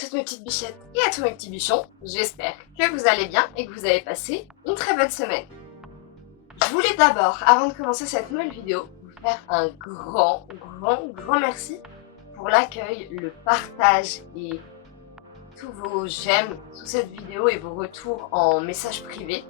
toutes mes petites bichettes et à tous mes petits bichons, j'espère que vous allez bien et que vous avez passé une très bonne semaine. Je voulais d'abord, avant de commencer cette nouvelle vidéo, vous faire un grand merci pour l'accueil, le partage et tous vos j'aime sous cette vidéo et vos retours en message privé.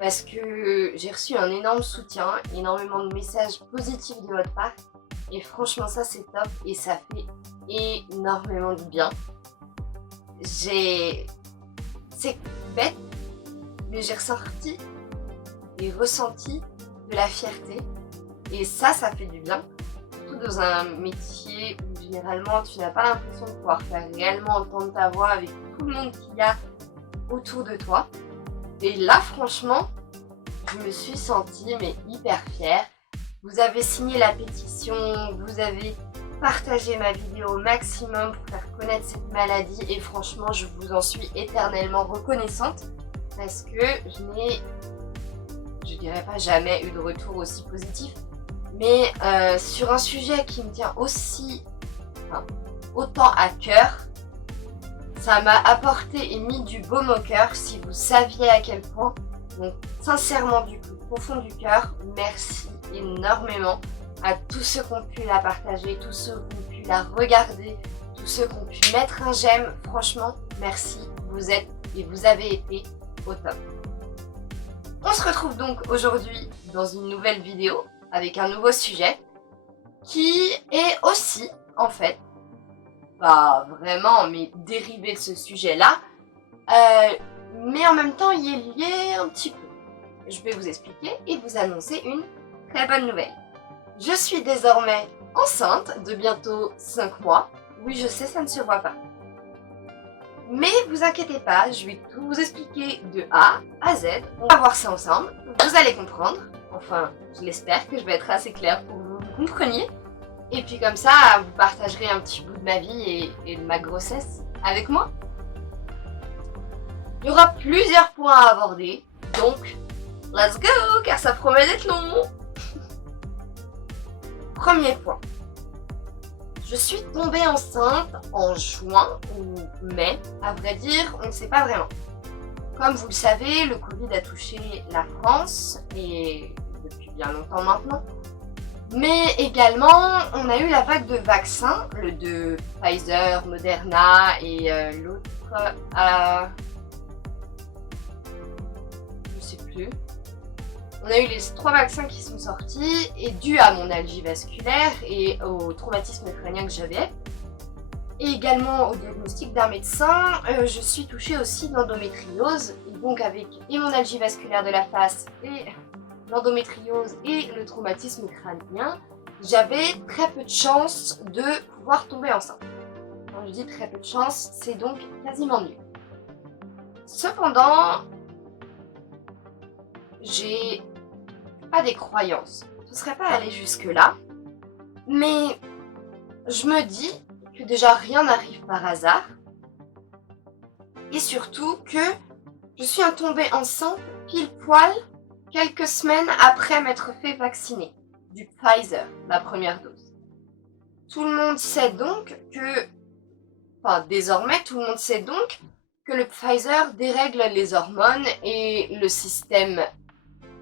Parce que j'ai reçu un énorme soutien, énormément de messages positifs de votre part. Et franchement ça c'est top et ça fait énormément de bien. C'est bête, mais j'ai ressorti et ressenti de la fierté. Et ça fait du bien. Surtout dans un métier où généralement tu n'as pas l'impression de pouvoir faire réellement entendre ta voix avec tout le monde qu'il y a autour de toi. Et là franchement, je me suis sentie mais hyper fière. Vous avez signé la pétition, vous avez partagé ma vidéo au maximum pour faire connaître cette maladie et franchement je vous en suis éternellement reconnaissante parce que je dirais pas jamais eu de retour aussi positif, mais sur un sujet qui me tient autant à cœur, ça m'a apporté et mis du baume au cœur si vous saviez à quel point. Donc sincèrement du plus profond du cœur, merci énormément à tous ceux qui ont pu la partager, tous ceux qui ont pu la regarder, tous ceux qui ont pu mettre un j'aime. Franchement, merci, vous êtes et vous avez été au top. On se retrouve donc aujourd'hui dans une nouvelle vidéo avec un nouveau sujet qui est aussi, en fait, pas vraiment, mais dérivé de ce sujet-là, mais en même temps, il est lié un petit peu. Je vais vous expliquer et vous annoncer une très bonne nouvelle. Je suis désormais enceinte de bientôt 5 mois. Oui, je sais, ça ne se voit pas. Mais vous inquiétez pas, je vais tout vous expliquer de A à Z. On va voir ça ensemble, vous allez comprendre. Enfin, je l'espère que je vais être assez claire pour que vous compreniez. Et puis comme ça, vous partagerez un petit bout de ma vie et de ma grossesse avec moi. Il y aura plusieurs points à aborder, donc let's go, car ça promet d'être long. Premier point. Je suis tombée enceinte en juin ou mai, à vrai dire, on ne sait pas vraiment. Comme vous le savez, le Covid a touché la France, et depuis bien longtemps maintenant. Mais également, on a eu la vague de vaccins, le de Pfizer, Moderna et l'autre je sais plus. On a eu les 3 vaccins qui sont sortis et dû à mon algie vasculaire et au traumatisme crânien que j'avais et également au diagnostic d'un médecin, je suis touchée aussi d'endométriose et donc avec et mon algie vasculaire de la face et l'endométriose et le traumatisme crânien, j'avais très peu de chances de pouvoir tomber enceinte. Quand je dis très peu de chance, c'est donc quasiment nul. Cependant, j'ai pas des croyances, ce serait pas aller jusque là, mais je me dis que déjà rien n'arrive par hasard et surtout que je suis tombée enceinte pile poil quelques semaines après m'être fait vacciner du Pfizer, la première dose. Tout le monde sait donc que, désormais tout le monde sait donc que le Pfizer dérègle les hormones et le système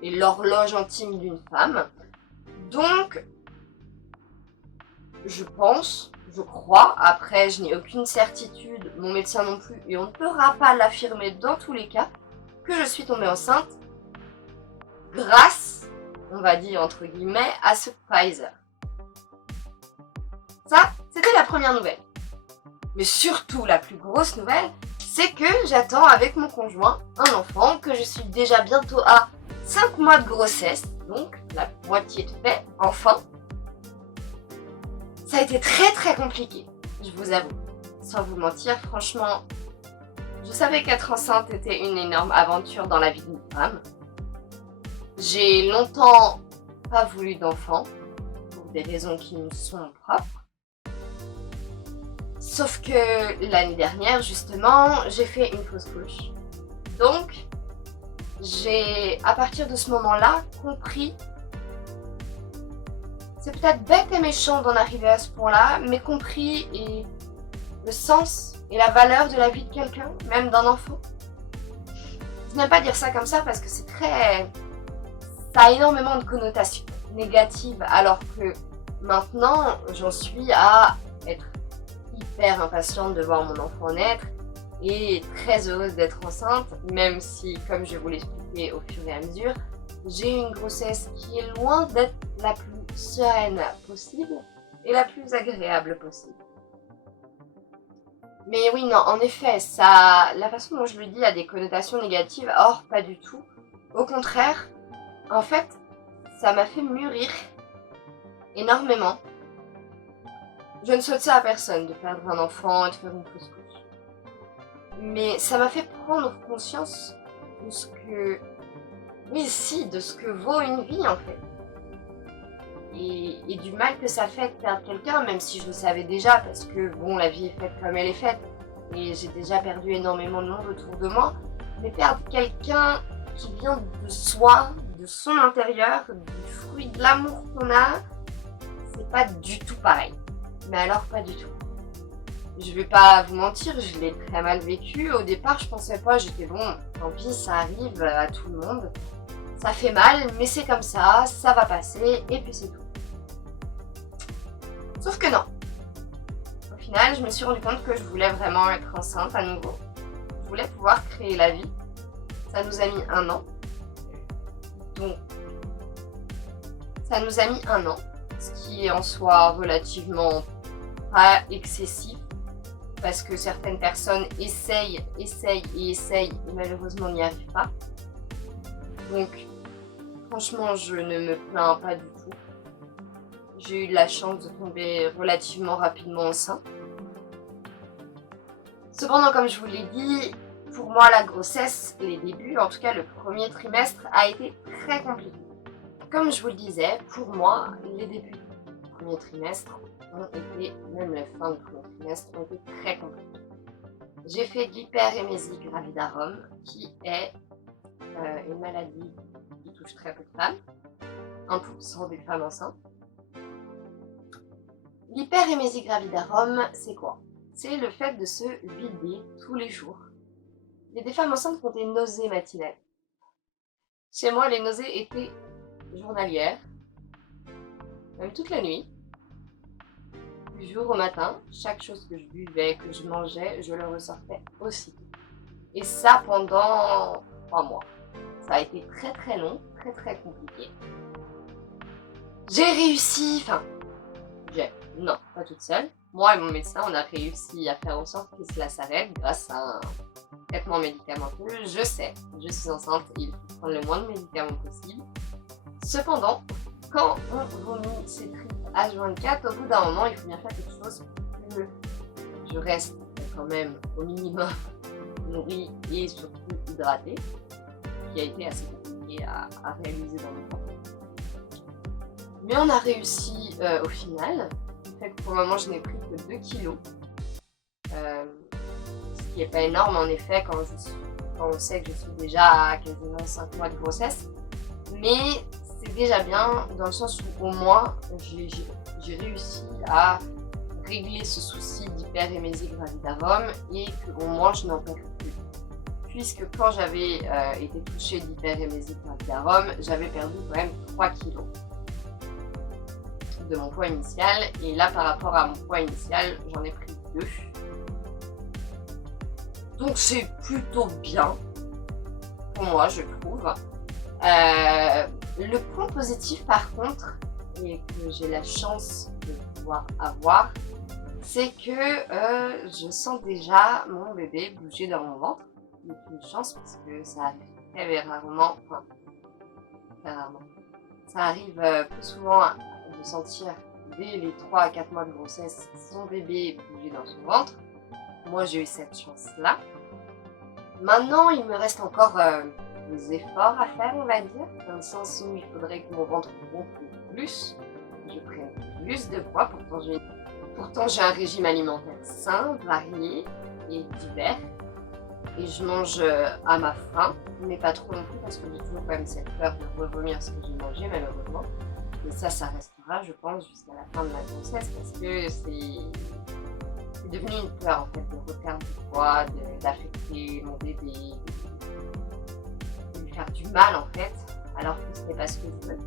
et l'horloge intime d'une femme. Donc, je crois, après je n'ai aucune certitude, mon médecin non plus, et on ne pourra pas l'affirmer dans tous les cas, que je suis tombée enceinte grâce, on va dire entre guillemets, à ce Pfizer. Ça, c'était la première nouvelle. Mais surtout, la plus grosse nouvelle, c'est que j'attends avec mon conjoint un enfant, que je suis déjà bientôt à 5 mois de grossesse, donc la moitié de fait, enfin. Ça a été très compliqué, je vous avoue. Sans vous mentir, franchement, je savais qu'être enceinte était une énorme aventure dans la vie d'une femme. J'ai longtemps pas voulu d'enfant, pour des raisons qui me sont propres. Sauf que l'année dernière, justement, j'ai fait une fausse couche. Donc, j'ai, à partir de ce moment-là, compris, c'est peut-être bête et méchant d'en arriver à ce point-là, mais compris et le sens et la valeur de la vie de quelqu'un, même d'un enfant. Je n'aime pas dire ça comme ça parce que c'est très... Ça a énormément de connotations négatives, alors que maintenant, j'en suis à être hyper impatiente de voir mon enfant naître et très heureuse d'être enceinte, même si, comme je vais vous l'expliquer au fur et à mesure, j'ai une grossesse qui est loin d'être la plus sereine possible et la plus agréable possible. Mais oui, non, en effet, ça, la façon dont je le dis a des connotations négatives, or pas du tout. Au contraire, en fait, ça m'a fait mûrir énormément. Je ne souhaite ça à personne de perdre un enfant et de faire une fausse couche. Mais ça m'a fait prendre conscience de ce que... Oui, si, de ce que vaut une vie en fait. Et du mal que ça fait de perdre quelqu'un, même si je le savais déjà, parce que bon, la vie est faite comme elle est faite. Et j'ai déjà perdu énormément de monde autour de moi. Mais perdre quelqu'un qui vient de soi, de son intérieur, du fruit de l'amour qu'on a, c'est pas du tout pareil. Mais alors pas du tout. Je vais pas vous mentir, je l'ai très mal vécu. Au départ, je pensais pas, j'étais bon, tant pis, ça arrive à tout le monde. Ça fait mal, mais c'est comme ça va passer, et puis c'est tout. Sauf que non. Au final, je me suis rendu compte que je voulais vraiment être enceinte à nouveau. Je voulais pouvoir créer la vie. Ça nous a mis 1 an. Donc, ça nous a mis 1 an, ce qui est en soi relativement pas excessif, parce que certaines personnes essayent et malheureusement n'y arrivent pas. Donc, franchement, je ne me plains pas du tout. J'ai eu de la chance de tomber relativement rapidement enceinte. Cependant, comme je vous l'ai dit, pour moi, la grossesse, les débuts, en tout cas le premier trimestre, a été très compliqué. Comme je vous le disais, pour moi, les débuts du premier trimestre ont été, même les fins du premier trimestre, ont été très compliqués. J'ai fait de l'hyperémésie gravidarum, qui est une maladie qui touche très peu de femmes, 1% des femmes enceintes. L'hyperémésie gravidarum, c'est quoi? C'est le fait de se vider tous les jours. Il y a des femmes enceintes qui ont des nausées matinales. Chez moi, les nausées étaient journalières, même toute la nuit. Du jour au matin, chaque chose que je buvais, que je mangeais, je le ressortais aussi. Et ça pendant 3 mois. Ça a été très très long, très très compliqué. J'ai réussi, non, pas toute seule. Moi et mon médecin, on a réussi à faire en sorte que cela s'arrête grâce à un traitement médicamenteux. Je sais, je suis enceinte et il faut prendre le moins de médicaments possible. Cependant, quand on vomit ses tripes H24, au bout d'un moment, il faut bien faire quelque chose pour que je reste quand même au minimum nourrie et surtout hydratée, qui a été assez compliqué à réaliser dans mon temps. Mais on a réussi au final. En fait, pour le moment, je n'ai pris que 2 kilos. Ce qui n'est pas énorme en effet quand on sait que je suis déjà à quasiment 5 mois de grossesse. Mais c'est déjà bien dans le sens où au moins j'ai réussi à régler ce souci d'hyperémésie gravidarum et qu'au moins je n'en perds plus. Puisque quand j'avais été touchée d'hyperémésie gravidarum, j'avais perdu quand même 3 kilos de mon poids initial, et là par rapport à mon poids initial, j'en ai pris 2. Donc c'est plutôt bien pour moi, je trouve. Le point positif par contre, et que j'ai la chance de pouvoir avoir, c'est que je sens déjà mon bébé bouger dans mon ventre. C'est une chance parce que ça arrive très rarement, ça arrive plus souvent de sentir dès les 3 à 4 mois de grossesse son bébé bouger dans son ventre. Moi j'ai eu cette chance là. Maintenant il me reste encore des efforts à faire, on va dire, dans le sens où il faudrait que mon ventre gonfle plus, que je prenne plus de poids. Pourtant j'ai un régime alimentaire sain, varié et divers, et je mange à ma faim, mais pas trop non plus parce que j'ai toujours quand même cette peur de revomir ce que j'ai mangé malheureusement. Mais ça restera, je pense, jusqu'à la fin de ma grossesse parce que c'est devenu une peur en fait de reperdre du poids, d'affecter mon bébé, de lui faire du mal en fait, alors que ce n'est pas ce que je veux.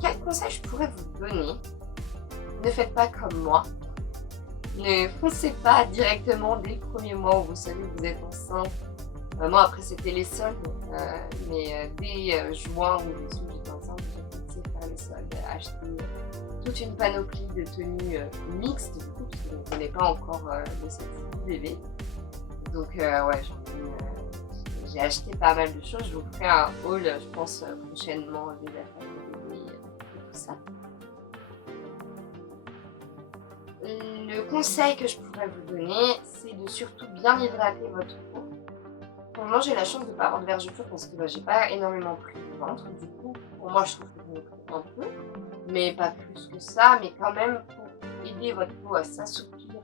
Quel conseil je pourrais vous donner? Ne faites pas comme moi. Ne foncez pas directement dès le premier mois où vous savez que vous êtes enceinte. Moi après c'était les soldes, mais dès juin où j'ai su que j'étais enceinte, j'ai commencé à faire les soldes, à acheter toute une panoplie de tenues mixtes du coup, parce que je ne connais pas encore le sexe du bébé. Donc ouais, j'ai acheté pas mal de choses. Je vous ferai un haul, je pense, prochainement des affaires de bébé et tout ça. Le conseil que je pourrais vous donner, c'est de surtout bien hydrater votre peau. Pour moi, j'ai la chance de ne pas avoir de vergeture parce que j'ai pas énormément pris de ventre. Du coup, pour moi, je trouve que j'en ai pris un peu, mais pas plus que ça. Mais quand même, pour aider votre peau à s'assouplir,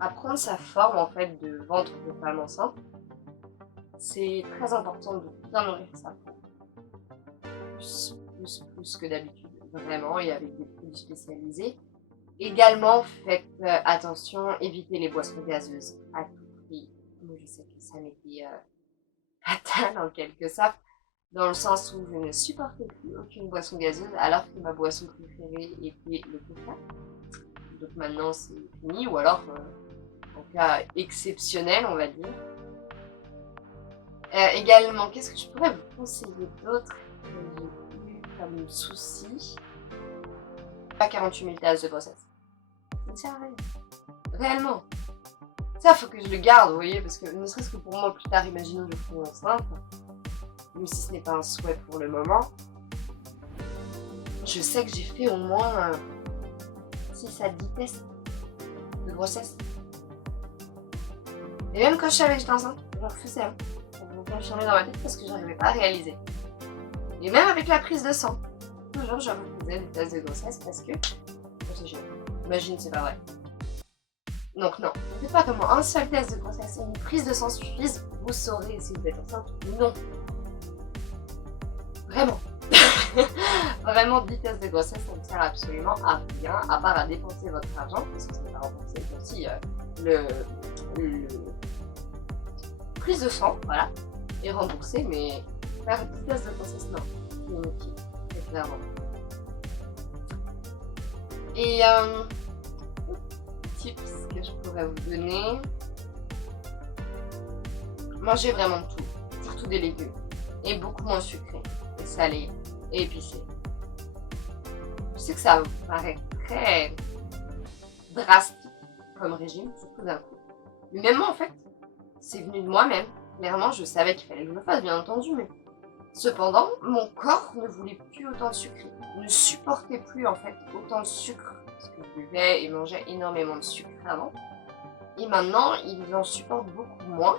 à prendre sa forme en fait de ventre de femme enceinte, c'est très important de bien nourrir sa peau. Plus que d'habitude, vraiment, et avec des produits spécialisés. Également, faites attention, évitez les boissons gazeuses à tout prix. Moi, je sais que ça m'était fatal en quelque sorte, dans le sens où je ne supportais plus aucune boisson gazeuse, alors que ma boisson préférée était le coca. Donc maintenant, c'est fini, ou alors, en cas exceptionnel, on va dire. Également, qu'est-ce que je pourrais vous conseiller d'autre que j'ai eu comme souci? Pas 48 000 tasses de grossesse. Ça ne sert à rien. Réellement. Ça, faut que je le garde, vous voyez, parce que ne serait-ce que pour moi, plus tard, imaginons que je suis enceinte, même si ce n'est pas un souhait pour le moment, je sais que j'ai fait au moins 6 à 10 tests de grossesse. Et même quand je savais que j'étais enceinte, je refaisais pour me confirmer dans ma tête parce que j'arrivais pas à réaliser. Et même avec la prise de sang, toujours je refaisais des tests de grossesse parce que j'imagine c'est pas vrai. Donc non, ne faites pas comme moi, un seul test de grossesse et une prise de sang suffisent, vous saurez si vous êtes enceinte ou non. Vraiment. Vraiment, 10 tests de grossesse, ça ne sert absolument à rien, à part à dépenser votre argent, parce que ce n'est pas remboursé, mais aussi le prise de sang, voilà, est remboursé, mais faire 10 tests de grossesse, non, c'est inutile, très clairement. Et tips que je pourrais vous donner, mangez vraiment de tout, surtout des légumes, et beaucoup moins sucré, et salé, et épicé. Je sais que ça vous paraît très drastique comme régime, surtout d'un coup. Mais même moi, en fait, c'est venu de moi-même. Clairement, je savais qu'il fallait que je le fasse, bien entendu, mais cependant, mon corps ne voulait plus autant de sucre, ne supportait plus en fait autant de sucre, parce que je buvais et mangeais énormément de sucre avant. Et maintenant, il en supporte beaucoup moins.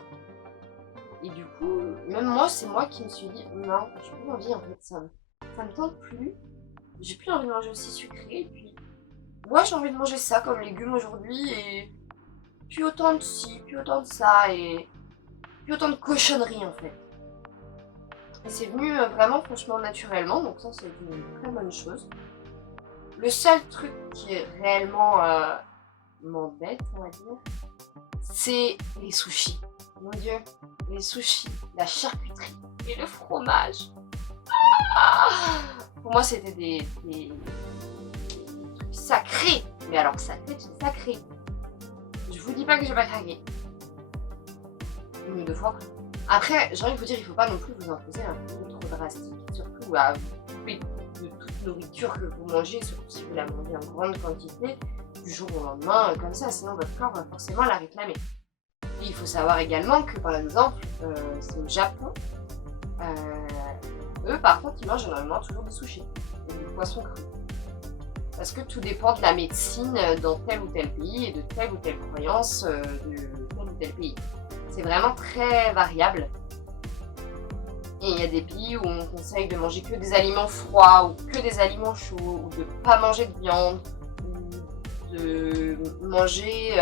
Et du coup, même moi, c'est moi qui me suis dit, non, j'ai plus envie en fait, ça me tente plus. J'ai plus envie de manger aussi sucré, et puis moi j'ai envie de manger ça comme légumes aujourd'hui, et plus autant de ci, plus autant de ça, et plus autant de cochonneries en fait. Et c'est venu vraiment franchement naturellement, donc ça c'est une très bonne chose. Le seul truc qui réellement m'embête, on va dire, c'est les sushis. Mon dieu, les sushis, la charcuterie et le fromage. Ah, pour moi c'était des trucs sacrés, mais alors sacrés, c'est sacré. Je vous dis pas que j'ai pas craqué. Une ou deux fois. Après, j'ai envie de vous dire, il faut pas non plus vous imposer un peu trop drastique, surtout à vous couper de toute nourriture que vous mangez, surtout si vous la mangez en grande quantité, du jour au lendemain, comme ça, sinon votre corps va forcément la réclamer. Et il faut savoir également que, par exemple, c'est au Japon, eux, par contre, ils mangent énormément toujours des sushis, et du poisson cru. Parce que tout dépend de la médecine dans tel ou tel pays et de telle ou telle croyance de tel ou tel pays. C'est vraiment très variable. Et il y a des pays où on conseille de manger que des aliments froids ou que des aliments chauds, ou de ne pas manger de viande, ou de manger,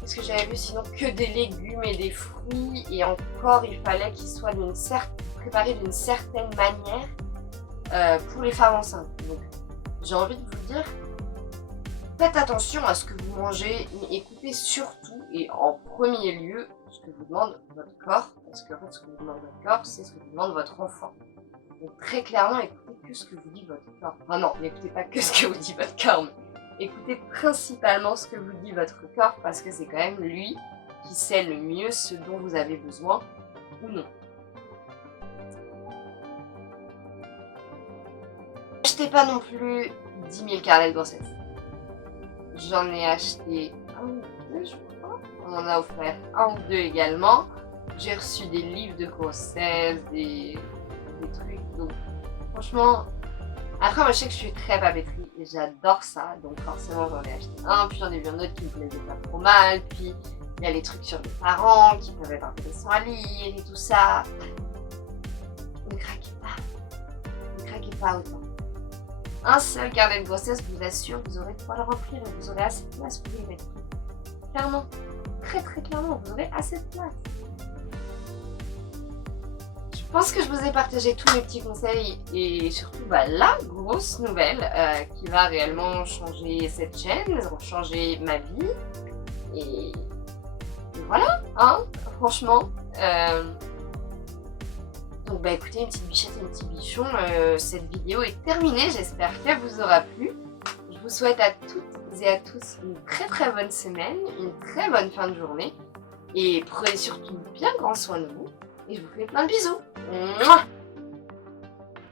qu'est-ce que j'avais vu sinon, que des légumes et des fruits, et encore il fallait qu'ils soient préparés d'une certaine manière pour les femmes enceintes. Donc j'ai envie de vous dire, faites attention à ce que vous mangez, mais écoutez surtout et en premier lieu ce que vous demande votre corps, parce que en fait, ce que vous demande votre corps, c'est ce que vous demande votre enfant. Donc très clairement, écoutez que ce que vous dit votre corps. Enfin non, n'écoutez pas que ce que vous dit votre corps, mais écoutez principalement ce que vous dit votre corps, parce que c'est quand même lui qui sait le mieux ce dont vous avez besoin ou non. N'achetez pas non plus 10 000 carnets de grossesse. J'en ai acheté un ou deux, je crois. On m'en a offert un ou deux également. J'ai reçu des livres de grossesse, des trucs. Donc, franchement, après, moi, je sais que je suis très papeterie et j'adore ça. Donc, forcément, j'en ai acheté un. Puis, j'en ai vu un autre qui me plaisait pas trop mal. Puis, il y a les trucs sur les parents qui peuvent être intéressants à lire et tout ça. Ne craquez pas. Ne craquez pas autant. Un seul carnet de grossesse, je vous assure, vous aurez de quoi le remplir et vous aurez assez de place pour y mettre tout. Clairement, très très clairement, vous aurez assez de place. Je pense que je vous ai partagé tous mes petits conseils et surtout la grosse nouvelle qui va réellement changer cette chaîne, changer ma vie. Et voilà, hein, franchement. Donc écoutez, une petite bichette et un petit bichon, cette vidéo est terminée, j'espère qu'elle vous aura plu. Je vous souhaite à toutes et à tous une très très bonne semaine, une très bonne fin de journée. Et prenez surtout bien grand soin de vous. Et je vous fais plein de bisous. Mouah.